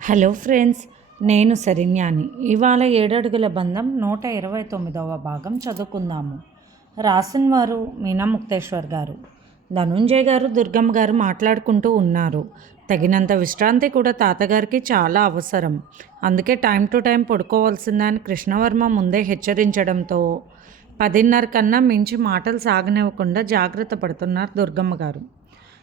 Hello friends, నేను శరణ్యాని. ఇవాళ ఏడడుగుల బంధం 129వ భాగం చదువుకుందాము. రాసిన వారు మీనా ముక్తేశ్వర్ గారు. ధనుంజయ్ గారు, దుర్గమ్మ గారు మాట్లాడుకుంటూ ఉన్నారు. తగినంత విశ్రాంతి కూడా తాతగారికి చాలా అవసరం. అందుకే టైం టు టైం పడుకోవాల్సిందని కృష్ణవర్మ ముందే హెచ్చరించడంతో 10:30 కన్నా మించి మాటలు సాగనివ్వకుండా జాగ్రత్త పడుతున్నారు దుర్గమ్మ గారు.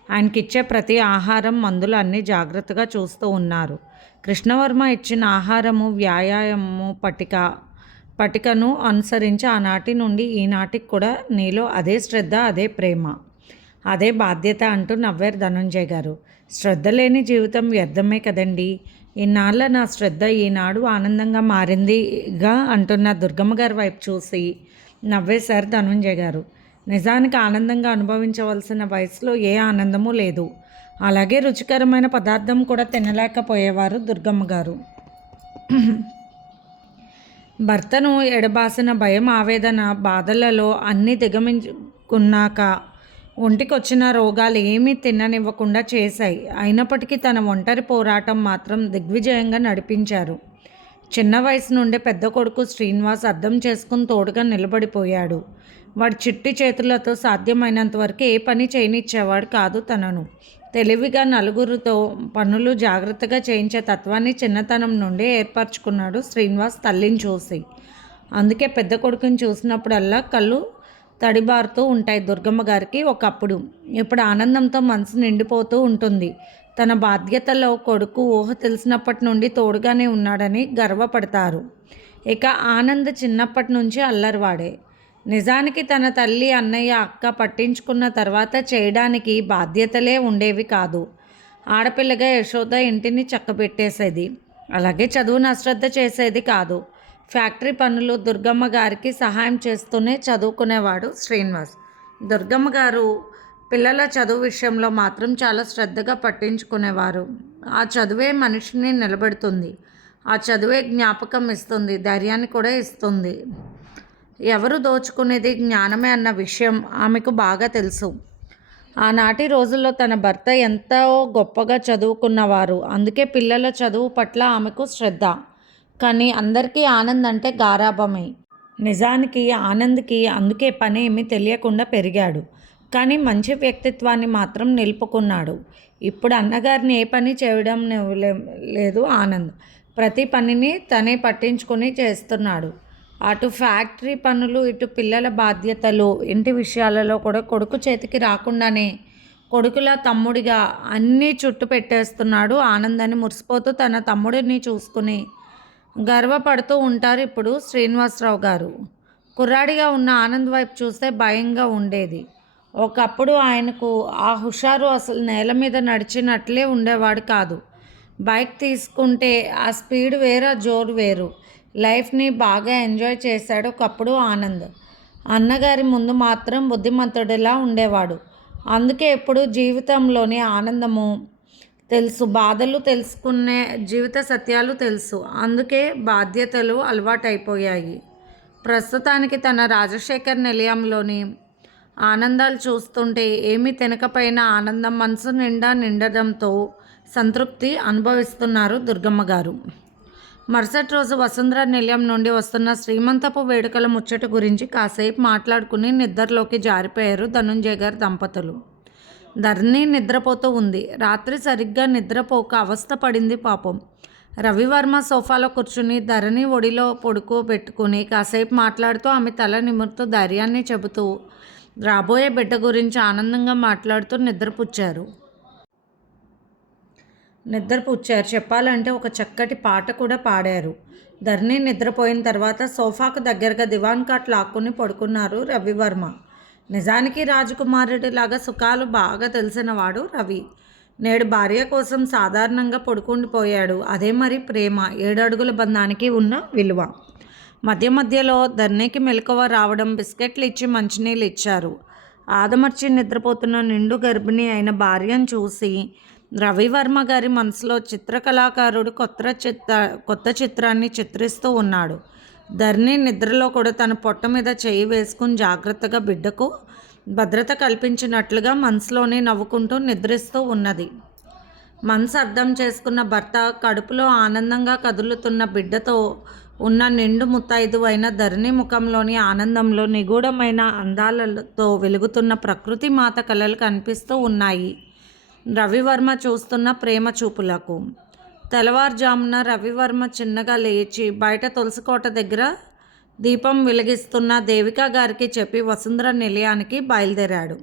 ఆయనకిచ్చే ప్రతి ఆహారం, మందులు అన్నీ జాగ్రత్తగా చూస్తూ ఉన్నారు. కృష్ణవర్మ ఇచ్చిన ఆహారము, వ్యాయామము, పటికను అనుసరించి ఆనాటి నుండి ఈనాటికి కూడా నీలో అదే శ్రద్ధ, అదే ప్రేమ, అదే బాధ్యత అంటూ నవ్వారు ధనుంజయ్ గారు. శ్రద్ధ లేని జీవితం వ్యర్థమే కదండి. ఇన్నాళ్ళ నా శ్రద్ధ ఈనాడు ఆనందంగా మారిందిగా అంటున్న దుర్గమ్మ గారి వైపు చూసి నవ్వేశారు ధనుంజయ్ గారు. నిజానికి ఆనందంగా అనుభవించవలసిన వయసులో ఏ ఆనందమూ లేదు. అలాగే రుచికరమైన పదార్థం కూడా తినలేకపోయేవారు దుర్గమ్మ గారు. భర్తను ఎడబాసిన భయం, ఆవేదన, బాధలలో అన్నీ దిగమించుకున్నాక ఒంటికొచ్చిన రోగాలు ఏమీ తిననివ్వకుండా చేశాయి. అయినప్పటికీ తన ఒంటరి పోరాటం మాత్రం దిగ్విజయంగా నడిపించారు. చిన్న వయసు నుండే పెద్ద కొడుకు శ్రీనివాస్ అర్థం చేసుకుని తోడుగా నిలబడిపోయాడు. వాడి చిట్టి చేతులతో సాధ్యమైనంత వరకు ఏ పని చేయనిచ్చేవాడు కాదు తనను. తెలివిగా నలుగురితో పనులు జాగ్రత్తగా చేయించే తత్వాన్ని చిన్నతనం నుండే ఏర్పరచుకున్నాడు శ్రీనివాస్ తల్లిని చూసి. అందుకే పెద్ద కొడుకుని చూసినప్పుడల్లా కళ్ళు తడిబారుతూ ఉంటాయి దుర్గమ్మ గారికి ఒకప్పుడు. ఇప్పుడు ఆనందంతో మనసు నిండిపోతూ ఉంటుంది. తన బాధ్యతలో కొడుకు ఊహ తెలిసినప్పటి నుండి తోడుగానే ఉన్నాడని గర్వపడతారు. ఇక ఆనంద్ చిన్నప్పటి నుంచి అల్లరివాడే. నిజానికి తన తల్లి, అన్నయ్య, అక్క పట్టించుకున్న తర్వాత చేయడానికి బాధ్యతలే ఉండేవి కాదు. ఆడపిల్లగా యశోద ఇంటిని చక్కబెట్టేసేది. అలాగే చదువును అశ్రద్ధ చేసేది కాదు. ఫ్యాక్టరీ పనులు దుర్గమ్మ గారికి సహాయం చేస్తూనే చదువుకునేవాడు శ్రీనివాస్. దుర్గమ్మ గారు పిల్లల చదువు విషయంలో మాత్రం చాలా శ్రద్ధగా పట్టించుకునేవారు. ఆ చదువే మనిషిని నిలబెడుతుంది. ఆ చదువే జ్ఞాపకం ఇస్తుంది, ధైర్యాన్ని కూడా ఇస్తుంది. ఎవరు దోచుకునేది జ్ఞానమే అన్న విషయం ఆమెకు బాగా తెలుసు. ఆనాటి రోజుల్లో తన భర్త ఎంతో గొప్పగా చదువుకున్నవారు. అందుకే పిల్లల చదువు పట్ల ఆమెకు శ్రద్ధ. కానీ అందరికీ ఆనంద్ అంటే గారాబమే. నిజానికి ఆనంద్కి అందుకే పని ఏమీ తెలియకుండా పెరిగాడు. కానీ మంచి వ్యక్తిత్వాన్ని మాత్రం నిలుపుకున్నాడు. ఇప్పుడు అన్నగారిని ఏ పని చేయడం లేదు ఆనంద్. ప్రతి పనిని తనే పట్టించుకొని చేస్తున్నాడు. అటు ఫ్యాక్టరీ పనులు, ఇటు పిల్లల బాధ్యతలు, ఇంటి విషయాలలో కూడా కొడుకు చేతికి రాకుండానే కొడుకుల తమ్ముడిగా అన్నీ చుట్టు పెట్టేస్తున్నాడు ఆనంద్ అని మురిసిపోతూ తన తమ్ముడిని చూసుకుని గర్వపడుతూ ఉంటారు ఇప్పుడు శ్రీనివాసరావు గారు. కుర్రాడిగా ఉన్న ఆనంద్ వైపు చూస్తే భయంగా ఉండేది. ఒకప్పుడు ఆయనకు ఆ హుషారు అసలు నేల మీద నడిచినట్లే ఉండేవాడు కాదు. బైక్ తీసుకుంటే ఆ స్పీడ్ వేరు, జోరు వేరు. లైఫ్ని బాగా ఎంజాయ్ చేశాడు ఒకప్పుడు ఆనంద్. అన్నగారి ముందు మాత్రం బుద్ధిమంతుడిలా ఉండేవాడు. అందుకే ఎప్పుడు జీవితంలోని ఆనందము తెలుసు, బాధలు తెలుసుకునే జీవిత సత్యాలు తెలుసు. అందుకే బాధ్యతలు అలవాటైపోయాయి. ప్రస్తుతానికి తన రాజశేఖర్ నిలయంలోని ఆనందాలు చూస్తుంటే ఏమీ తినకపోయినా ఆనందం మనసు నిండడంతో సంతృప్తి అనుభవిస్తున్నారు దుర్గమ్మ గారు. మరుసటి రోజు వసుంధర నిలయం నుండి వస్తున్న శ్రీమంతపు వేడుకల ముచ్చట గురించి కాసేపు మాట్లాడుకుని నిద్రలోకి జారిపోయారు ధనుంజయ్ గారు దంపతులు. ధరణి నిద్రపోతూ ఉంది. రాత్రి సరిగ్గా నిద్రపోక అవస్థ పడింది పాపం. రవివర్మ సోఫాలో కూర్చుని ధరణి ఒడిలో పడుకోబెట్టుకుని కాసేపు మాట్లాడుతూ ఆమె తల నిమురుతూ ధైర్యాన్ని చెబుతూ రాబోయే బిడ్డ గురించి ఆనందంగా మాట్లాడుతూ నిద్రపుచ్చారు. చెప్పాలంటే ఒక చక్కటి పాట కూడా పాడారు. ధరణి నిద్రపోయిన తర్వాత సోఫాకు దగ్గరగా దివాన్ కాట్ లాక్కుని పడుకున్నారు రవివర్మ. నిజానికి రాజకుమారుడిలాగా సుఖాలు బాగా తెలిసినవాడు రవి. నేడు భార్య కోసం సాధారణంగా పడుకుండిపోయాడు. అదే మరి ప్రేమ, 7 అడుగుల బంధానికి ఉన్న విలువ. మధ్యలో ధరణికి మెలకువ రావడం, బిస్కెట్లు ఇచ్చి మంచినీళ్ళు ఇచ్చారు. ఆదమర్చి నిద్రపోతున్న నిండు గర్భిణి అయిన భార్యను చూసి రవివర్మ గారి మనసులో చిత్రకళాకారుడు కొత్త చిత్రాన్ని చిత్రిస్తూ ఉన్నాడు. ధరణి నిద్రలో కూడా తన పొట్ట మీద చేయి వేసుకుని జాగ్రత్తగా బిడ్డకు భద్రత కల్పించినట్లుగా మనసులోనే నవ్వుకుంటూ నిద్రిస్తూ ఉన్నది. మనసు అర్థం చేసుకున్న భర్త కడుపులో ఆనందంగా కదులుతున్న బిడ్డతో ఉన్న నిండు ముత్తైదు అయిన ధరణి ముఖంలోని ఆనందంలో నిగూఢమైన అందాలతో వెలుగుతున్న ప్రకృతి మాత కళలు కనిపిస్తూ ఉన్నాయి రవివర్మ చూస్తున్న ప్రేమ చూపులకు. తెల్లవారుజామున రవివర్మ చిన్నగా లేచి బయట తులసికోట దగ్గర దీపం వెలిగిస్తున్న దేవిక గారికి చెప్పి వసుంధర నిలయానికి బయలుదేరాడు.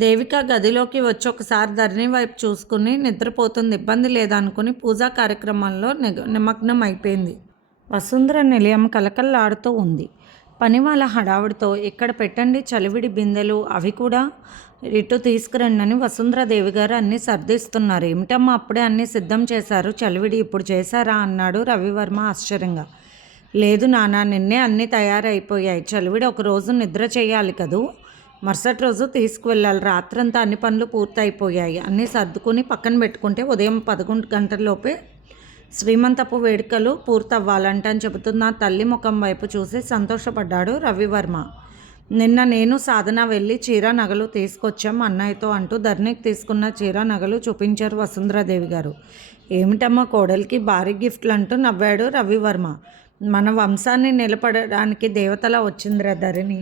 దేవిక గదిలోకి వచ్చి ఒకసారి ధరణి వైపు చూసుకుని నిద్రపోతుంది, ఇబ్బంది లేదనుకుని పూజా కార్యక్రమంలో నిమగ్నం అయిపోయింది. వసుంధర నిలయం కలకల్లాడుతూ ఉంది. పని వాళ్ళ హడావుడితో ఇక్కడ పెట్టండి చలివిడి బిందెలు, అవి కూడా ఇటు తీసుకురండి అని వసుంధరాదేవి గారు అన్నీ సర్దిస్తున్నారు. ఏమిటమ్మా అప్పుడే అన్నీ సిద్ధం చేశారు, చలివిడి ఇప్పుడు చేశారా అన్నాడు రవివర్మ ఆశ్చర్యంగా. లేదు నాన్న, నిన్నే అన్నీ తయారైపోయాయి. చలివిడి ఒకరోజు నిద్ర చేయాలి కదూ, మరుసటి రోజు తీసుకువెళ్ళాలి. రాత్రంతా అన్ని పనులు పూర్తయిపోయాయి. అన్నీ సర్దుకుని పక్కన పెట్టుకుంటే ఉదయం 11 గంటల్లోపే శ్రీమంతపు వేడుకలు పూర్తవ్వాలంట అని చెబుతున్న తల్లి ముఖం వైపు చూసి సంతోషపడ్డాడు రవివర్మ. నిన్న నేను సాధన వెళ్ళి చీర నగలు తీసుకొచ్చాం అన్నయ్యతో అంటూ ధరణికి తీసుకున్న చీర నగలు చూపించారు వసుంధరాదేవి గారు. ఏమిటమ్మా కోడలికి భారీ గిఫ్ట్లు అంటూ నవ్వాడు రవివర్మ. మన వంశాన్ని నిలబడడానికి దేవతలా వచ్చిందిరా ధరణి,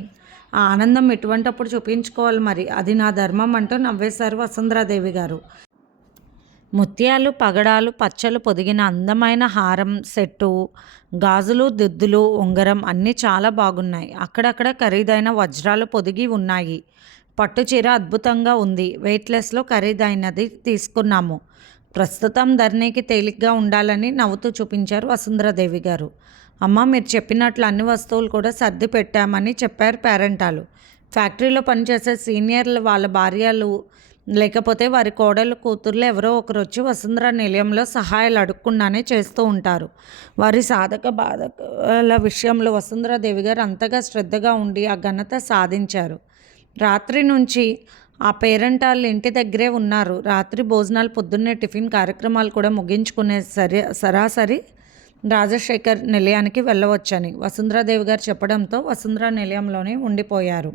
ఆ ఆనందం ఎటువంటప్పుడు చూపించుకోవాలి, మరి అది నా ధర్మం అంటూ నవ్వేశారు వసుంధరాదేవి గారు. ముత్యాలు, పగడాలు, పచ్చలు పొదిగిన అందమైన హారం సెట్టు, గాజులు, దిద్దులు, ఉంగరం అన్నీ చాలా బాగున్నాయి. అక్కడక్కడ ఖరీదైన వజ్రాలు పొదిగి ఉన్నాయి. పట్టుచీర అద్భుతంగా ఉంది. వెయిట్లెస్లో ఖరీదైనది తీసుకున్నాము. ప్రస్తుతం ధరణికి తేలిగ్గా ఉండాలని నవ్వుతూ చూపించారు వసుంధరాదేవి గారు. అమ్మ, మీరు చెప్పినట్లు అన్ని వస్తువులు కూడా సర్ది పెట్టామని చెప్పారు పేరెంటాలు. ఫ్యాక్టరీలో పనిచేసే సీనియర్లు వాళ్ళ భార్యలు లేకపోతే వారి కోడలు కూతుర్లు ఎవరో ఒకరు వచ్చి వసుంధర నిలయంలో సహాయాలు అడుక్కుండానే చేస్తూ ఉంటారు. వారి సాధక బాధకాల విషయంలో వసుంధరాదేవి గారు అంతగా శ్రద్ధగా ఉండి ఆ ఘనత సాధించారు. రాత్రి నుంచి ఆ పేరెంటాళ్ళు ఇంటి దగ్గరే ఉన్నారు. రాత్రి భోజనాలు, పొద్దున్నే టిఫిన్ కార్యక్రమాలు కూడా ముగించుకునే సరాసరి రాజశేఖర్ నిలయానికి వెళ్ళవచ్చని వసుంధరాదేవి గారు చెప్పడంతో వసుంధర నిలయంలోనే ఉండిపోయారు.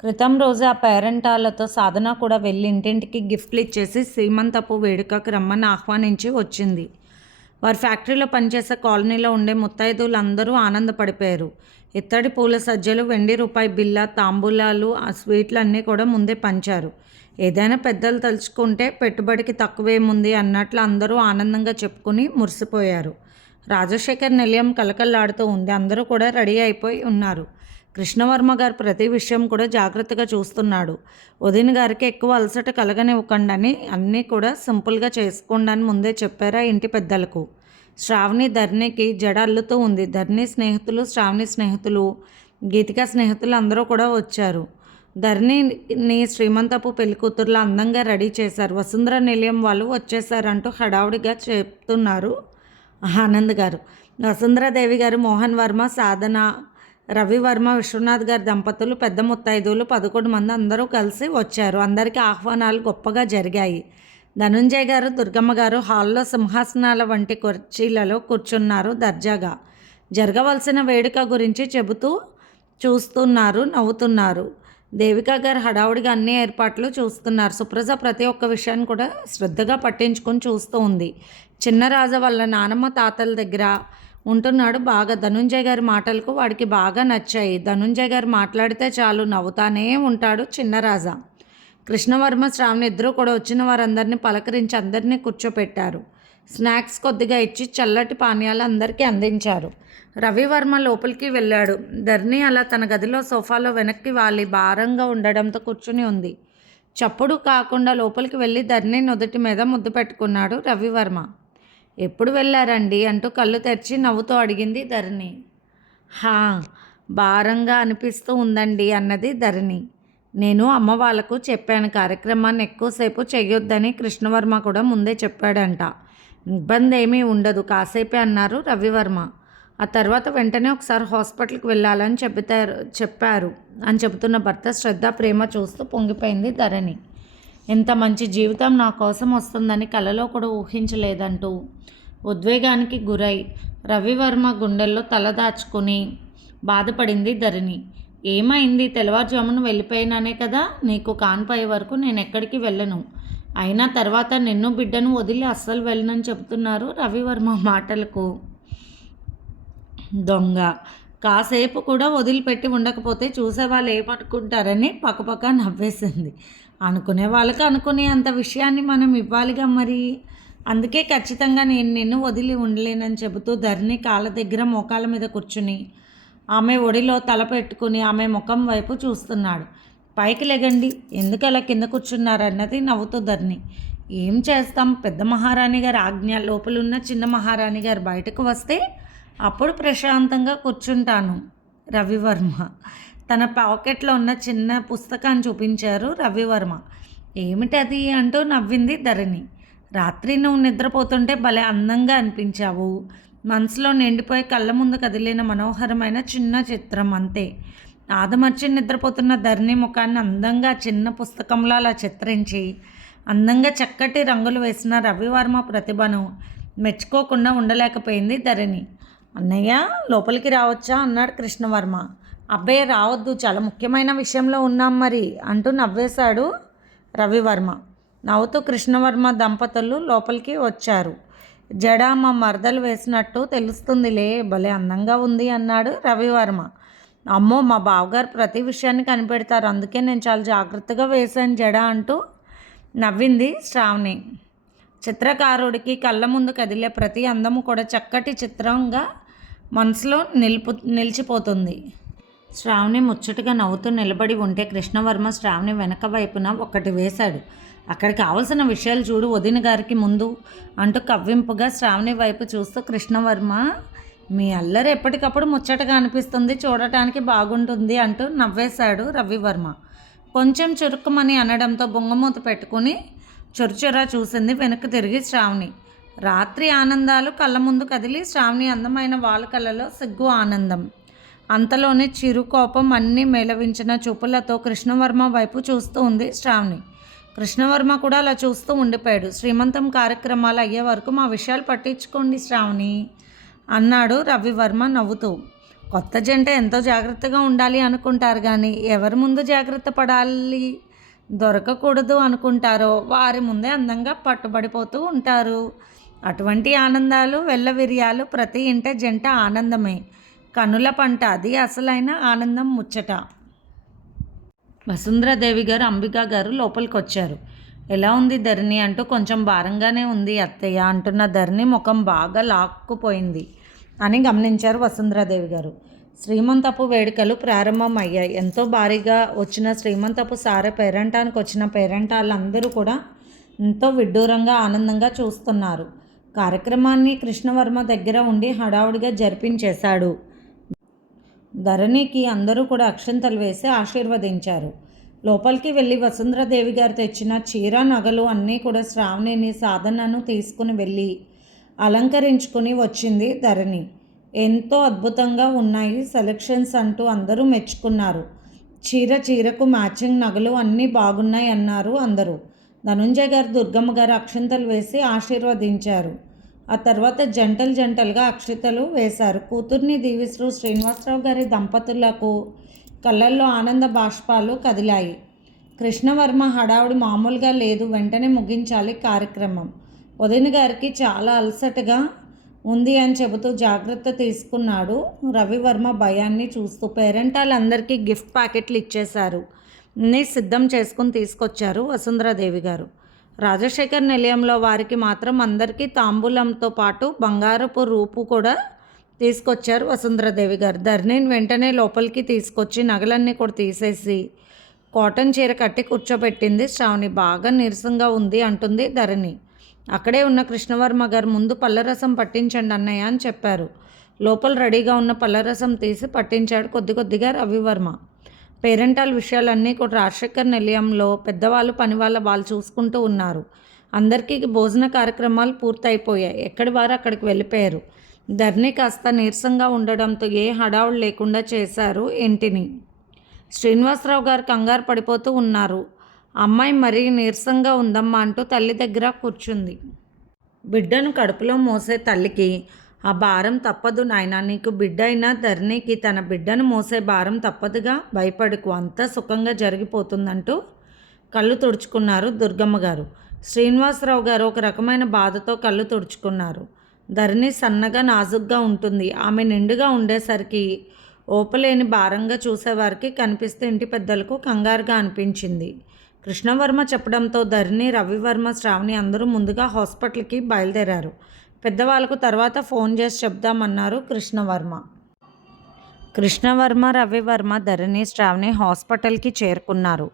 క్రితం రోజు ఆ పేరెంటాలతో సాధన కూడా వెళ్ళి ఇంటింటికి గిఫ్ట్లు ఇచ్చేసి సీమంతపు వేడుకకు రమ్మని ఆహ్వానించి వచ్చింది. వారి ఫ్యాక్టరీలో పనిచేసే కాలనీలో ఉండే ముత్తైదువులు అందరూ ఆనందపడిపోయారు. ఇత్తడి పూల సజ్జలు, వెండి రూపాయి బిళ్ళ, తాంబూలాలు, ఆ స్వీట్లు అన్నీ కూడా ముందే పంచారు. ఏదైనా పెద్దలు తలుచుకుంటే పెట్టుబడికి తక్కువేముంది అన్నట్లు అందరూ ఆనందంగా చెప్పుకుని మురిసిపోయారు. రాజశేఖర్ నిలయం కలకల్లాడుతూ ఉంది. అందరూ కూడా రెడీ అయిపోయి ఉన్నారు. కృష్ణవర్మ గారు ప్రతి విషయం కూడా జాగ్రత్తగా చూస్తున్నాడు. వదిన గారికి ఎక్కువ అలసట కలగనివ్వకండి అని అన్నీ కూడా సింపుల్గా చేసుకోండి అని ముందే చెప్పారా ఇంటి పెద్దలకు. శ్రావణి ధరణికి జడ అల్లుతూ ఉంది. ధరణి స్నేహితులు, శ్రావణి స్నేహితులు, గీతిక స్నేహితులు అందరూ కూడా వచ్చారు. ధరణిని శ్రీమంతపు పెళ్లికూతుర్లా అందంగా రెడీ చేశారు. వసుంధర నిలయం వాళ్ళు వచ్చేసారంటూ హడావుడిగా చెప్తున్నారు ఆనంద్ గారు. వసుంధరాదేవి గారు, మోహన్ వర్మ, సాధన, రవివర్మ, విశ్వనాథ్ గారి దంపతులు, పెద్ద ముత్తైదువులు 11 మంది అందరూ కలిసి వచ్చారు. అందరికీ ఆహ్వానాలు గొప్పగా జరిగాయి. ధనుంజయ గారు, దుర్గమ్మ గారు హాల్లో సింహాసనాల వంటి కుర్చీలలో కూర్చున్నారు దర్జాగా. జరగవలసిన వేడుక గురించి చెబుతూ చూస్తున్నారు, నవ్వుతున్నారు. దేవిక గారు హడావుడిగా అన్ని ఏర్పాట్లు చూస్తున్నారు. సుప్రజ ప్రతి ఒక్క విషయాన్ని కూడా శ్రద్ధగా పట్టించుకొని చూస్తూ ఉంది. చిన్నరాజు వాళ్ళ నానమ్మ తాతల దగ్గర ఉంటున్నాడు బాగా. ధనుంజయ గారి మాటలకు వాడికి బాగా నచ్చాయి. ధనుంజయ గారు మాట్లాడితే చాలు నవ్వుతానే ఉంటాడు చిన్నరాజా. కృష్ణవర్మ, శ్రావణి ఇద్దరూ కూడా వచ్చిన వారందరినీ పలకరించి అందరినీ కూర్చోపెట్టారు. స్నాక్స్ కొద్దిగా ఇచ్చి చల్లటి పానీయాలు అందరికీ అందించారు. రవివర్మ లోపలికి వెళ్ళాడు. ధరణి అలా తన గదిలో సోఫాలో వెనక్కి వాలి భారంగా ఉండడంతో కూర్చుని ఉంది. చప్పుడు కాకుండా లోపలికి వెళ్ళి ధరణి నుదుటి మీద ముద్దు పెట్టుకున్నాడు రవివర్మ. ఎప్పుడు వెళ్ళారండి అంటూ కళ్ళు తెరిచి నవ్వుతూ అడిగింది ధరణి. భారంగా అనిపిస్తూ ఉందండి అన్నది ధరణి. నేను అమ్మ వాళ్ళకు చెప్పాను, కార్యక్రమాన్ని ఎక్కువసేపు చేయొద్దని. కృష్ణవర్మ కూడా ముందే చెప్పాడంట. ఇబ్బంది ఏమీ ఉండదు, కాసేపే అన్నారు రవివర్మ. ఆ తర్వాత వెంటనే ఒకసారి హాస్పిటల్కి వెళ్ళాలని చెప్పారు అని చెబుతున్న భర్త శ్రద్ధ, ప్రేమ చూస్తూ పొంగిపోయింది ధరణి. ఎంత మంచి జీవితం నా కోసం వస్తుందని కలలో కూడా ఊహించలేదంటూ ఉద్వేగానికి గురై రవివర్మ గుండెల్లో తలదాచుకుని బాధపడింది ధరణి. ఏమైంది? తెల్లవారుజామున వెళ్ళిపోయినానే కదా! నీకు కాన్పయ్యే వరకు నేను ఎక్కడికి వెళ్ళను. అయినా తర్వాత నిన్ను బిడ్డను వదిలి అస్సలు వెళ్ళనని చెబుతున్నారు. రవివర్మ మాటలకు దొంగ కాసేపు కూడా వదిలిపెట్టి ఉండకపోతే చూసేవాళ్ళు ఏమనుకుంటారని పక్కపక్క నవ్వేసింది. అనుకునే వాళ్ళకి అనుకునే అంత విషయాన్ని మనం ఇవ్వాలిగా మరి. అందుకే ఖచ్చితంగా నేను నిన్ను వదిలి ఉండలేనని చెబుతూ ధరణి కాళ్ళ దగ్గర మోకాళ్ళ మీద కూర్చుని ఆమె ఒడిలో తల పెట్టుకుని ఆమె ముఖం వైపు చూస్తున్నాడు. పైకి లెగండి, ఎందుకు అలా కింద కూర్చున్నారన్నది నవ్వుతూ ధరణి. ఏం చేస్తాం, పెద్ద మహారాణి గారి ఆజ్ఞ, లోపలున్న చిన్న మహారాణి గారు బయటకు వస్తే అప్పుడు ప్రశాంతంగా కూర్చుంటాను. రవివర్మ తన పాకెట్లో ఉన్న చిన్న పుస్తకాన్ని చూపించారు రవివర్మ. ఏమిటది అంటూ నవ్వింది ధరణి. రాత్రి నువ్వు నిద్రపోతుంటే భలే అందంగా అనిపించావు. మనసులో నిండిపోయి కళ్ళ ముందు కదిలిన మనోహరమైన చిన్న చిత్రం అంతే. ఆదమర్చి నిద్రపోతున్న ధరణి ముఖాన్ని అందంగా చిన్న పుస్తకంలో అలా చిత్రించి అందంగా చక్కటి రంగులు వేసిన రవివర్మ ప్రతిభను మెచ్చుకోకుండా ఉండలేకపోయింది ధరణి. అన్నయ్య, లోపలికి రావచ్చా అన్నాడు కృష్ణవర్మ. అబ్బే రావద్దు, చాలా ముఖ్యమైన విషయంలో ఉన్నాం మరి అంటూ నవ్వేశాడు రవివర్మ. నవ్వుతూ కృష్ణవర్మ దంపతులు లోపలికి వచ్చారు. జడ మా మరదలు వేసినట్టు తెలుస్తుందిలే, భలే అందంగా ఉంది అన్నాడు రవివర్మ. అమ్మో, మా బావగారు ప్రతి విషయాన్ని కనిపెడతారు, అందుకే నేను చాలా జాగ్రత్తగా వేశాను జడ అంటూ నవ్వింది శ్రావణి. చిత్రకారుడికి కళ్ళ ముందు కదిలే ప్రతి అందము కూడా చక్కటి చిత్రంగా మనసులో నిలిచిపోతుంది. శ్రావణి ముచ్చటగా నవ్వుతూ నిలబడి ఉంటే కృష్ణవర్మ శ్రావణి వెనక వైపున ఒకటి వేశాడు. అక్కడికి కావలసిన విషయాలు చూడు వదిన గారికి ముందు అంటూ కవ్వింపుగా శ్రావణి వైపు చూస్తూ కృష్ణవర్మ, మీ అల్లరి ఎప్పటికప్పుడు ముచ్చటగా అనిపిస్తుంది, చూడటానికి బాగుంటుంది అంటూ నవ్వేశాడు రవివర్మ. కొంచెం చురుక్కుమని అనడంతో బొంగమూత పెట్టుకుని చొరచొరా చూసింది వెనక్కి తిరిగి శ్రావణి. రాత్రి ఆనందాలు కళ్ళ ముందు కదిలి శ్రావణి అందమైన వాళ్ళ కళ్ళలో సిగ్గు, ఆనందం, అంతలోనే చిరు కోపం అన్నీ మేళవించిన చూపులతో కృష్ణవర్మ వైపు చూస్తూ ఉంది శ్రావణి. కృష్ణవర్మ కూడా అలా చూస్తూ ఉండిపోయాడు. శ్రీమంతం కార్యక్రమాలు అయ్యే వరకు మా విషయాలు పట్టించుకోండి శ్రావణి అన్నాడు రవివర్మ నవ్వుతూ. కొత్త జంట ఎంతో జాగ్రత్తగా ఉండాలి అనుకుంటారు, కానీ ఎవరి ముందు జాగ్రత్త పడాలి దొరకకూడదు అనుకుంటారో వారి ముందే అందంగా పట్టుబడిపోతూ ఉంటారు. అటువంటి ఆనందాలు వెళ్ళవిరియాలు ప్రతి ఇంట జంట ఆనందమే, కనుల పంట, అది అసలైన ఆనందం ముచ్చట. వసుంధరాదేవి గారు అంబికా గారు లోపలికి వచ్చారు. ఎలా ఉంది ధరణి అంటూ. కొంచెం భారంగానే ఉంది అత్తయ్య అంటున్న ధరణి ముఖం బాగా లాక్కుపోయింది అని గమనించారు వసుంధరాదేవి గారు. శ్రీమంతపు వేడుకలు ప్రారంభమయ్యాయి. ఎంతో భారీగా వచ్చిన శ్రీమంతపు సారె పేరంటానికి వచ్చిన పేరంటాళ్ళందరూ కూడా ఎంతో విడ్డూరంగా ఆనందంగా చూస్తున్నారు. కార్యక్రమాన్ని కృష్ణవర్మ దగ్గర ఉండి హడావుడిగా జరిపించేశాడు. ధరణికి అందరూ కూడా అక్షంతలు వేసి ఆశీర్వదించారు. లోపలికి వెళ్ళి వసుంధరాదేవి గారు తెచ్చిన చీర, నగలు అన్నీ కూడా శ్రావణిని, సాధనను తీసుకుని వెళ్ళి అలంకరించుకుని వచ్చింది ధరణి. ఎంతో అద్భుతంగా ఉన్నాయి సెలెక్షన్స్ అంటూ అందరూ మెచ్చుకున్నారు. చీరకు మ్యాచింగ్ నగలు అన్నీ బాగున్నాయి అన్నారు అందరూ. ధనుంజయ గారు, దుర్గమ్మ గారు అక్షంతలు వేసి ఆశీర్వదించారు. ఆ తర్వాత జంటలుగా అక్షతలు వేశారు. కూతుర్ని దీవిస్తూ శ్రీనివాసరావు గారి దంపతులకు కళ్ళల్లో ఆనంద బాష్పాలు కదిలాయి. కృష్ణవర్మ హడావుడి మామూలుగా లేదు, వెంటనే ముగించాలి కార్యక్రమం. వదిన గారికి చాలా అలసటగా ఉంది అని చెబుతూ జాగ్రత్త తీసుకున్నాడు రవివర్మ భయాన్ని చూస్తూ. పేరెంటాలందరికీ గిఫ్ట్ ప్యాకెట్లు ఇచ్చేశారు. అన్నీ సిద్ధం చేసుకుని తీసుకొచ్చారు వసుంధరాదేవి గారు. రాజశేఖర్ నిలయంలో వారికి మాత్రం అందరికీ తాంబూలంతో పాటు బంగారపు రూపు కూడా తీసుకొచ్చారు వసుంధరాదేవి గారు. ధరణిని వెంటనే లోపలికి తీసుకొచ్చి నగలన్నీ కూడా తీసేసి కాటన్ చీర కట్టి కూర్చోబెట్టింది శ్రావణి. బాగా నీరసంగా ఉంది అంటుంది ధరణి. అక్కడే ఉన్న కృష్ణవర్మ గారు, ముందు పళ్ళరసం పట్టించండి అన్నయ్య అని చెప్పారు. లోపల రెడీగా ఉన్న పళ్ళరసం తీసి పట్టించాడు కొద్దిగా రవివర్మ. పేరెంటాల్ విషయాలన్నీ కూడా రాజశేఖర్ నిలయంలో పెద్దవాళ్ళు పనివాళ్ళ వాళ్ళు చూసుకుంటూ ఉన్నారు. అందరికీ భోజన కార్యక్రమాలు పూర్తయిపోయాయి. ఎక్కడి వారు అక్కడికి వెళ్ళిపోయారు. ధరణి కాస్త నీరసంగా ఉండడంతో ఏ హడావుడు లేకుండా చేశారు ఇంటిని. శ్రీనివాసరావు గారు కంగారు పడిపోతూ ఉన్నారు. అమ్మాయి మరీ నీరసంగా ఉందమ్మా అంటూ తల్లి దగ్గర కూర్చుంది. బిడ్డను కడుపులో మోసే తల్లికి ఆ భారం తప్పదు నాయనా, నీకు బిడ్డ అయినా ధరణికి తన బిడ్డను మోసే భారం తప్పదుగా, భయపడుకు, అంతా సుఖంగా జరిగిపోతుందంటూ కళ్ళు తుడుచుకున్నారు దుర్గమ్మ గారు. శ్రీనివాసరావు గారు ఒక రకమైన బాధతో కళ్ళు తుడుచుకున్నారు. ధరణి సన్నగా నాజుగ్గా ఉంటుంది. ఆమె నిండుగా ఉండేసరికి ఓపలేని భారంగా చూసేవారికి కనిపిస్తే ఇంటి పెద్దలకు కంగారుగా అనిపించింది. కృష్ణవర్మ చెప్పడంతో ధరణి, రవివర్మ, శ్రావణి అందరూ ముందుగా హాస్పిటల్కి బయలుదేరారు. పెద్దవాళ్ళకు తర్వాత ఫోన్ చేసి చెప్దామన్నారు కృష్ణవర్మ, రవివర్మ, ధరణి, శ్రావణి హాస్పిటల్కి చేరుకున్నారు.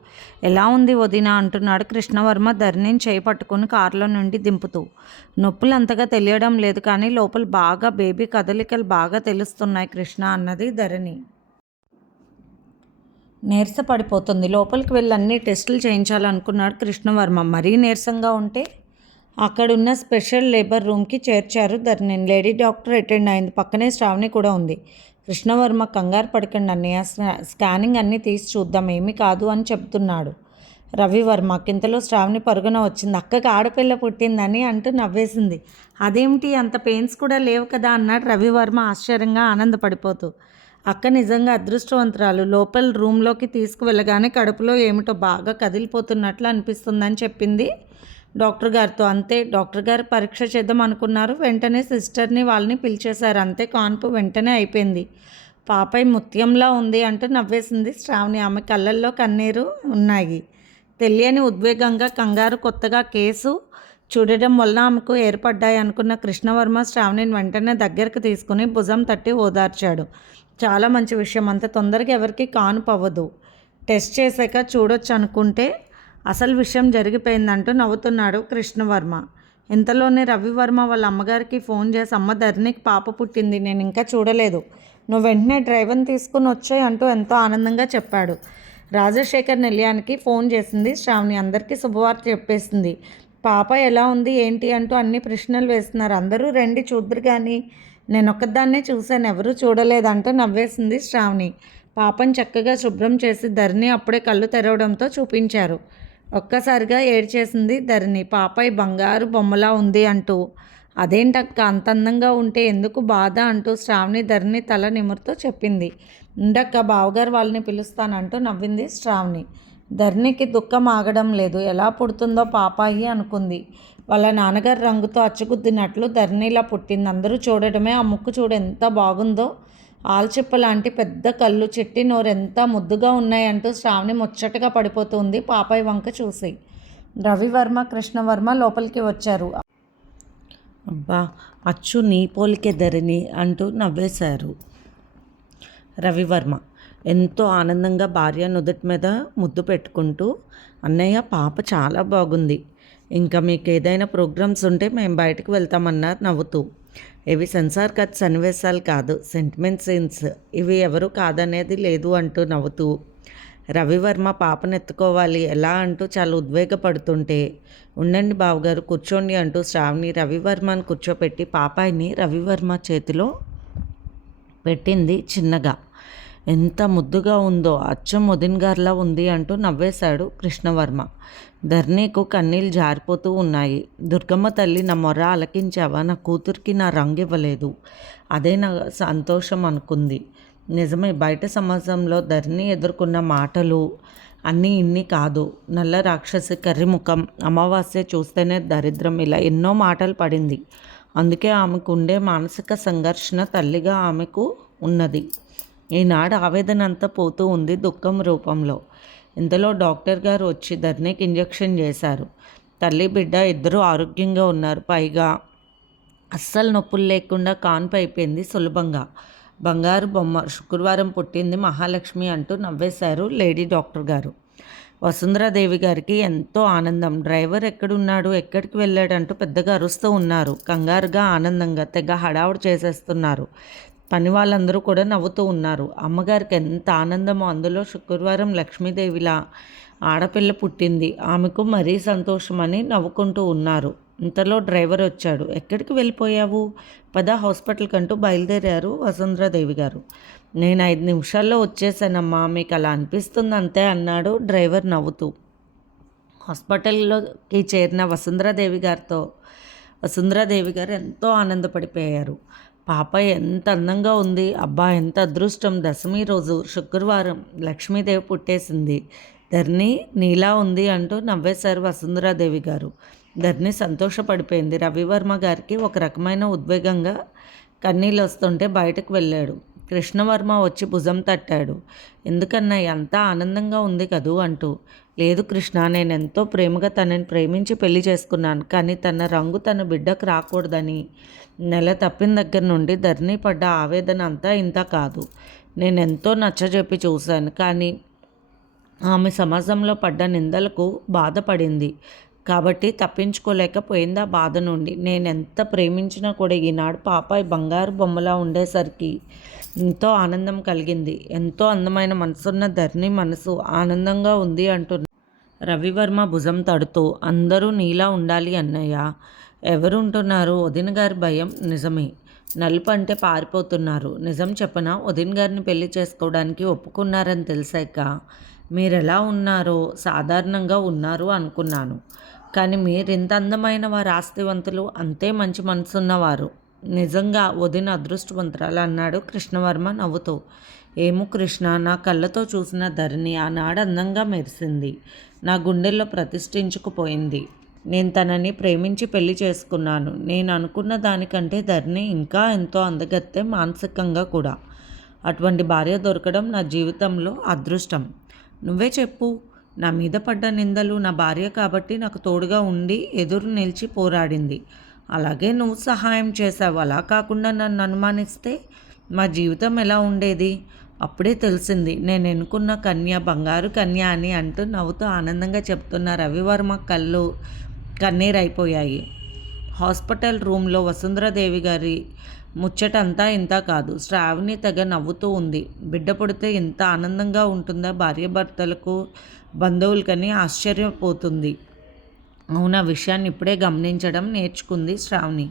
ఎలా ఉంది వదిన అంటున్నాడు కృష్ణవర్మ ధరణిని చేయి పట్టుకుని కారులో నుండి దింపుతూ. నొప్పులు అంతగా తెలియడం లేదు కానీ లోపల బాగా బేబీ కదలికలు బాగా తెలుస్తున్నాయి కృష్ణ అన్నది ధరణి. నీరస పడిపోతుంది, లోపలికి వెళ్ళి అన్ని టెస్టులు చేయించాలనుకున్నాడు కృష్ణవర్మ. మరీ నీరసంగా ఉంటే అక్కడున్న స్పెషల్ లేబర్ రూమ్కి చేర్చారు ధరణి. లేడీ డాక్టర్ అటెండ్ అయింది. పక్కనే శ్రావణి కూడా ఉంది. కృష్ణవర్మ కంగారు పడకండి అన్నయ్య, స్కానింగ్ అన్నీ తీసి చూద్దాం, ఏమీ కాదు అని చెప్తున్నాడు రవివర్మ. ఇంతలో శ్రావణి పరుగున వచ్చింది. అక్కకి ఆడపిల్ల పుట్టిందని అంటూ నవ్వేసింది. అదేమిటి, అంత పెయిన్స్ కూడా లేవు కదా అన్నాడు రవివర్మ ఆశ్చర్యంగా ఆనందపడిపోతూ. అక్క నిజంగా అదృష్టవంతురాలు. లోపల రూమ్లోకి తీసుకువెళ్ళగానే కడుపులో ఏమిటో బాగా కదిలిపోతున్నట్లు అనిపిస్తుందని చెప్పింది డాక్టర్ గారితో. అంతే, డాక్టర్ గారు పరీక్ష చేద్దాం అనుకున్నారు. వెంటనే సిస్టర్ని వాళ్ళని పిలిచేశారు. అంతే, కాన్పు వెంటనే అయిపోయింది. పాపై ముత్యంలా ఉంది అంటూ నవ్వేసింది శ్రావణి. ఆమె కళ్ళల్లో కన్నీరు ఉన్నాయి. తెలియని ఉద్వేగంగా కంగారు. కొత్తగా కేసు చూడడం వల్ల ఆమెకు ఏర్పడ్డాయి అనుకున్న కృష్ణవర్మ శ్రావణిని వెంటనే దగ్గరకు తీసుకుని భుజం తట్టి ఓదార్చాడు. చాలా మంచి విషయం, అంత తొందరగా ఎవరికి కానుపు అవ్వదు, టెస్ట్ చేశాక చూడొచ్చు అనుకుంటే అసలు విషయం జరిగిపోయిందంటూ నవ్వుతున్నాడు కృష్ణవర్మ. ఇంతలోనే రవివర్మ వాళ్ళ అమ్మగారికి ఫోన్ చేసి, అమ్మ ధరణికి పాప పుట్టింది, నేను ఇంకా చూడలేదు, నువ్వు వెంటనే డ్రైవర్ని తీసుకుని వచ్చాయి అంటూ ఎంతో ఆనందంగా చెప్పాడు. రాజశేఖర్ నిలయానికి ఫోన్ చేసింది శ్రావణి. అందరికీ శుభవార్త చెప్పేసింది. పాప ఎలా ఉంది ఏంటి అంటూ అన్ని ప్రశ్నలు వేస్తున్నారు. అందరూ రండి చూద్దరు కానీ, నేను ఒక్కదాన్నే చూశాను, ఎవరూ చూడలేదంటూ నవ్వేసింది శ్రావణి. పాపను చక్కగా శుభ్రం చేసి ధరణి అప్పుడే కళ్ళు తెరవడంతో చూపించారు. ఒక్కసారిగా ఏడ్చేసింది ధరణి. పాపై బంగారు బొమ్మలా ఉంది అంటూ. అదేంటక్క, అంత అందంగా ఉంటే ఎందుకు బాధ అంటూ శ్రావణి ధరణి తల నిమురుతో చెప్పింది. ఉండక్క, బావగారు వాళ్ళని పిలుస్తానంటూ నవ్వింది శ్రావణి. ధరణికి దుఃఖం ఆగడం లేదు. ఎలా పుడుతుందో పాపాయి అనుకుంది. వాళ్ళ నాన్నగారు రంగుతో అచ్చుగుద్దినట్లు ధరణిలా పుట్టింది. అందరూ చూడడమే, ఆ ముక్కు చూడు ఎంత బాగుందో, ఆల్చిప్ప లాంటి పెద్ద కళ్ళు, చెట్టి నోరు ఎంత ముద్దుగా ఉన్నాయంటూ శ్రావణి ముచ్చటగా పడిపోతుంది పాపాయి వంక చూసి. రవివర్మ, కృష్ణవర్మ లోపలికి వచ్చారు. అబ్బా, అచ్చు నీ పోలికే ధరణి అంటూ నవ్వేశారు. రవివర్మ ఎంతో ఆనందంగా భార్య నుదుటి మీద ముద్దు పెట్టుకుంటూ, అన్నయ్య పాప చాలా బాగుంది, ఇంకా మీకు ఏదైనా ప్రోగ్రామ్స్ ఉంటే మేము బయటకు వెళ్తామన్నారు నవ్వుతూ. ఇవి సెన్సార్ కట్ సన్నివేశాలు కాదు, సెంటిమెంట్ సీన్స్, ఇవి ఎవరు కాదనేది లేదు అంటూ నవ్వుతూ. రవివర్మ పాపను ఎత్తుకోవాలి ఎలా అంటూ చాలా ఉద్వేగపడుతుంటే, ఉండండి బావగారు కూర్చోండి అంటూ శ్రావణి రవివర్మను కూర్చోపెట్టి పాపాయిని రవివర్మ చేతిలో పెట్టింది చిన్నగా. ఎంత ముద్దుగా ఉందో, అచ్చం వదిన్ గారిలా ఉంది అంటూ నవ్వేశాడు కృష్ణవర్మ. ధరణికు కన్నీళ్ళు జారిపోతూ ఉన్నాయి. దుర్గమ్మ తల్లి, నా మొర ఆలకించావా, నా కూతురికి నా రంగు ఇవ్వలేదు, అదే నా సంతోషం అనుకుంది. నిజమే, బయట సమాజంలో ధరణి ఎదుర్కొన్న మాటలు అన్నీ ఇన్ని కాదు. నల్ల రాక్షసి, కర్రిముఖం, అమావాస్య చూస్తేనే దరిద్రం, ఇలా ఎన్నో మాటలు పడింది. అందుకే ఆమెకు ఉండే మానసిక సంఘర్షణ తల్లిగా ఆమెకు ఉన్నది. ఈనాడు ఆవేదన అంతా పోతూ ఉంది దుఃఖం రూపంలో. ఇంతలో డాక్టర్ గారు వచ్చి ధరణికి ఇంజెక్షన్ చేశారు. తల్లి బిడ్డ ఇద్దరూ ఆరోగ్యంగా ఉన్నారు. పైగా అస్సలు నొప్పులు లేకుండా కాన్పు అయిపోయింది సులభంగా. బంగారు బొమ్మ, శుక్రవారం పుట్టింది మహాలక్ష్మి అంటూ నవ్వేశారు లేడీ డాక్టర్ గారు. వసుంధరాదేవి గారికి ఎంతో ఆనందం. డ్రైవర్ ఎక్కడున్నాడు, ఎక్కడికి వెళ్ళాడంటూ పెద్దగా అరుస్తూ ఉన్నారు. కంగారుగా ఆనందంగా తెగ హడావుడు చేసేస్తున్నారు. పని వాళ్ళందరూ కూడా నవ్వుతూ ఉన్నారు. అమ్మగారికి ఎంత ఆనందమో. అందులో శుక్రవారం లక్ష్మీదేవిలా ఆడపిల్ల పుట్టింది, ఆమెకు మరీ సంతోషమని నవ్వుకుంటూ ఉన్నారు. ఇంతలో డ్రైవర్ వచ్చాడు. ఎక్కడికి వెళ్ళిపోయావు, పద హాస్పిటల్కి అంటూ బయలుదేరారు వసుంధరాదేవి గారు. నేను 5 నిమిషాల్లో వచ్చేసానమ్మా, మీకు అలా అనిపిస్తుంది అంతే అన్నాడు డ్రైవర్ నవ్వుతూ. హాస్పిటల్లోకి చేరిన వసుంధరాదేవి గారు ఎంతో ఆనందపడిపోయారు. పాప ఎంత అందంగా ఉంది, అబ్బా ఎంత అదృష్టం, దశమి రోజు శుక్రవారం లక్ష్మీదేవి పుట్టేసింది, ధరణి నీలా ఉంది అంటూ నవ్వేశారు వసుంధరాదేవి గారు. ధరణి సంతోషపడిపోయింది. రవివర్మ గారికి ఒక రకమైన ఉద్వేగంగా కన్నీళ్ళు వస్తుంటే బయటకు వెళ్ళాడు. కృష్ణవర్మ వచ్చి భుజం తట్టాడు. ఎందుకన్నా ఎంత ఆనందంగా ఉంది కదూ అంటూ. లేదు కృష్ణ, నేనెంతో ప్రేమగా తనని ప్రేమించి పెళ్లి చేసుకున్నాను, కానీ తన రంగు తన బిడ్డకు రాకూడదని నెల తప్పిన దగ్గర నుండి ధరణి పడ్డ ఆవేదన అంతా ఇంత కాదు. నేనెంతో నచ్చజెప్పి చూశాను, కానీ ఆమె సమాజంలో పడ్డ నిందలకు బాధపడింది కాబట్టి తప్పించుకోలేకపోయింది ఆ బాధ నుండి. నేనెంత ప్రేమించినా కూడా ఈనాడు పాపాయి బంగారు బొమ్మలా ఉండేసరికి ఎంతో ఆనందం కలిగింది. ఎంతో అందమైన మనసున్న ధరణి మనసు ఆనందంగా ఉంది అంటున్నా రవివర్మ భుజం తడుతూ. అందరూ నీలా ఉండాలి అన్నయ్య. ఎవరుంటున్నారు? వదిన గారి భయం నిజమే. నలుపు అంటే పారిపోతున్నారు. నిజం చెప్పనా, వదిన గారిని పెళ్లి చేసుకోవడానికి ఒప్పుకున్నారని తెలిసాక మీరెలా ఉన్నారో సాధారణంగా ఉన్నారు అనుకున్నాను, కానీ మీరింత అందమైన వారు, ఆస్తివంతులు, అంతే మంచి మనసున్నవారు. నిజంగా వదిన అదృష్టవంతురాలు అన్నాడు కృష్ణవర్మ నవ్వుతూ. ఏమో కృష్ణ, నా కళ్ళతో చూసిన ధరణి ఆనాడు అందంగా మెరిసింది, నా గుండెల్లో ప్రతిష్ఠించుకుపోయింది. నేను తనని ప్రేమించి పెళ్లి చేసుకున్నాను. నేను అనుకున్న దానికంటే ధరణి ఇంకా ఎంతో అందగత్తే, మానసికంగా కూడా. అటువంటి భార్య దొరకడం నా జీవితంలో అదృష్టం. నువ్వే చెప్పు. నా మీద పడ్డ నిందలు నా భార్య కాబట్టి నాకు తోడుగా ఉండి ఎదురు నిలిచి పోరాడింది. అలాగే నువ్వు సహాయం చేసావు. అలా కాకుండా నన్ను అనుమానిస్తే మా జీవితం ఎలా ఉండేది? అప్పుడే తెలిసింది నేను ఎన్నుకున్న కన్య బంగారు కన్య అని అంటూ నవ్వుతూ ఆనందంగా చెప్తున్న రవివర్మ కళ్ళు కన్నీరైపోయాయి. హాస్పిటల్ రూమ్లో వసుంధరాదేవి గారి ముచ్చటంతా ఇంత కాదు. శ్రావణి తెగ నవ్వుతూ ఉంది. బిడ్డ పుడితే ఇంత ఆనందంగా ఉంటుందా భార్యాభర్తలకు, బంధువులకని ఆశ్చర్యపోతుంది. అవునా, విషయాన్ని ఇప్పుడే గమనించడం నేర్చుకుంది శ్రావణి.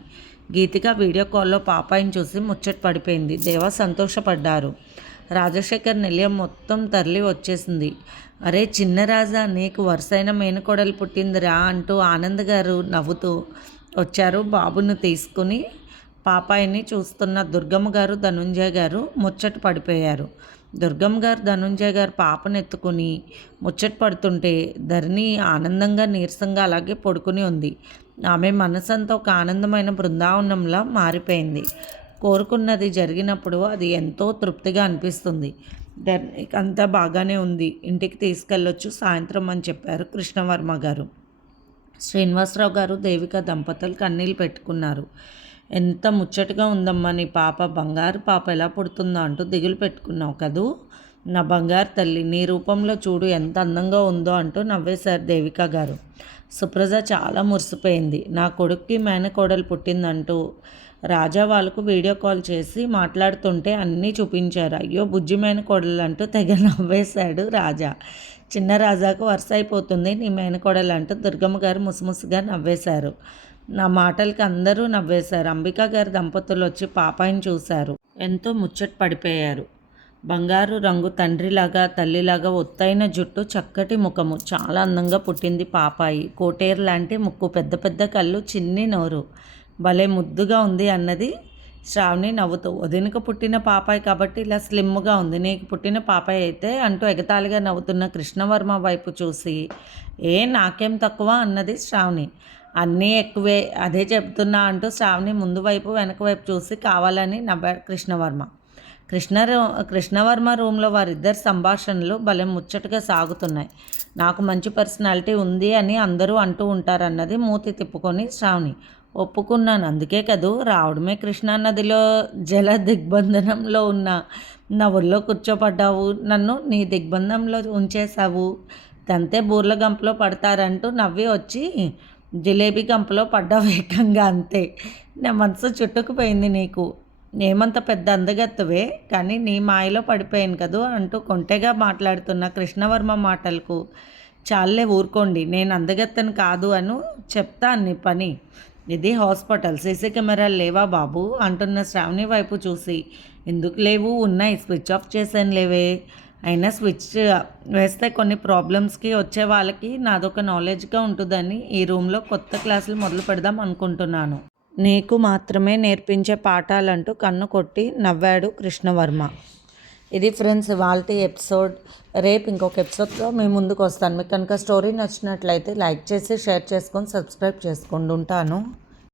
గీతిక వీడియో కాల్లో పాపాయిని చూసి ముచ్చట పడిపోయింది. దేవా సంతోషపడ్డారు. రాజశేఖర్ నిలయం మొత్తం తరలి వచ్చేసింది. అరే చిన్న రాజా, నీకు వరుసైన మేనకోడలు పుట్టిందిరా అంటూ ఆనంద్ గారు నవ్వుతూ వచ్చారు. బాబును తీసుకుని పాపాయిని చూస్తున్న దుర్గమ్మ గారు, ధనుంజయ గారు ముచ్చట పడిపోయారు. దుర్గమ్మ గారు ధనుంజయ గారు పాపను ఎత్తుకుని ముచ్చట పడుతుంటే ధరణి ఆనందంగా నీరసంగా అలాగే పడుకుని ఉంది. ఆమె మనసంతా ఒక ఆనందమైన బృందావనంలా మారిపోయింది. కోరుకున్నది జరిగినప్పుడు అది ఎంతో తృప్తిగా అనిపిస్తుంది. ధరణికి అంతా బాగానే ఉంది, ఇంటికి తీసుకెళ్ళొచ్చు సాయంత్రం అని చెప్పారు కృష్ణవర్మ గారు. శ్రీనివాసరావు గారు, దేవిక దంపతులు కన్నీళ్ళు పెట్టుకున్నారు. ఎంత ముచ్చటగా ఉందమ్మా నీ పాప, బంగారు పాప ఎలా పుడుతుందో అంటూ దిగులు పెట్టుకున్నావు కదూ నా బంగారు తల్లి, నీ రూపంలో చూడు ఎంత అందంగా ఉందో అంటూ నవ్వేశారు దేవిక గారు. సుప్రజ చాలా మురిసిపోయింది. నా కొడుక్కి మేనకోడలు పుట్టిందంటూ రాజా వాళ్ళకు వీడియో కాల్ చేసి మాట్లాడుతుంటే అన్నీ చూపించారు. అయ్యో బుజ్జి మేనకోడలు అంటూ తెగ నవ్వేశాడు రాజా. చిన్న రాజాకు వరుస అయిపోతుంది నీ మేనకోడలు అంటూ దుర్గమ్మ గారు ముసుముసుగా నవ్వేశారు. నా మాటలకి అందరూ నవ్వేశారు. అంబికా గారి దంపతులు వచ్చి పాపాయిని చూశారు. ఎంతో ముచ్చట పడిపోయారు. బంగారు రంగు, తండ్రిలాగా తల్లిలాగా ఒత్తైన జుట్టు, చక్కటి ముఖము, చాలా అందంగా పుట్టింది పాపాయి. కోటేరు లాంటి ముక్కు, పెద్ద పెద్ద కళ్ళు, చిన్ని నోరు, భలే ముద్దుగా ఉంది అన్నది శ్రావణి నవ్వుతూ. వదినకు పుట్టిన పాపాయి కాబట్టి ఇలా స్లిమ్గా ఉంది, నీకు పుట్టిన పాపాయి అయితే అంటూ ఎగతాళిగా నవ్వుతున్న కృష్ణవర్మ వైపు చూసి నాకేం తక్కువ అన్నది శ్రావణి. అన్నీ ఎక్కువే, అదే చెప్తున్నా అంటూ శ్రావణి ముందు వైపు వెనక వైపు చూసి కావాలని నవ్వాడు కృష్ణవర్మ. కృష్ణవర్మ రూమ్లో వారిద్దరి సంభాషణలు భలే ముచ్చటగా సాగుతున్నాయి. నాకు మంచి పర్సనాలిటీ ఉంది అని అందరూ అంటూ ఉంటారన్నది మూతి తిప్పుకొని శ్రావణి. ఒప్పుకున్నాను, అందుకే కదూ రావడమే కృష్ణానదిలో జల దిగ్బంధనంలో ఉన్న నా ఒళ్ళో కూర్చోపడ్డావు, నన్ను నీ దిగ్బంధంలో ఉంచేశావు. తంతే బూర్ల గంపలో పడతారంటూ నవ్వి వచ్చి జిలేబీ గంపలో పడ్డావు ఏకంగా, అంతే. నా మనసు చుట్టుకుపోయింది నీకు. ఏమంత పెద్ద అందగత్తవే, కానీ నీ మాయలో పడిపోయాను కదూ అంటూ కొంటెగా మాట్లాడుతున్న కృష్ణవర్మ మాటలకు చాలే ఊరుకోండి, నేను అందగత్తను కాదు అను చెప్తాను నీ పని. ఇది హాస్పిటల్, సీసీ కెమెరాలు లేవా బాబు అంటున్న శ్రావణి వైపు చూసి ఎందుకు లేవు, ఉన్నాయి, స్విచ్ ఆఫ్ చేశాను లేవే. అయినా స్విచ్ వేస్తే కొన్ని ప్రాబ్లమ్స్కి వచ్చే వాళ్ళకి నాదొక నాలెడ్జ్గా ఉంటుందని ఈ రూమ్లో కొత్త క్లాసులు మొదలు పెడదాం అనుకుంటున్నాను. నీకు మాత్రమే నేర్పించే పాఠాలంటూ కన్ను కొట్టి నవ్వాడు కృష్ణవర్మ. ఇది ఫ్రెండ్స్ ఇవాల్టి ఎపిసోడ్. రేపు ఇంకొక ఎపిసోడ్తో మేము ముందుకు వస్తాను. మీకు కనుక స్టోరీ నచ్చినట్లయితే లైక్ చేసి షేర్ చేసుకొని సబ్స్క్రైబ్ చేసుకోండి. ఉంటాను.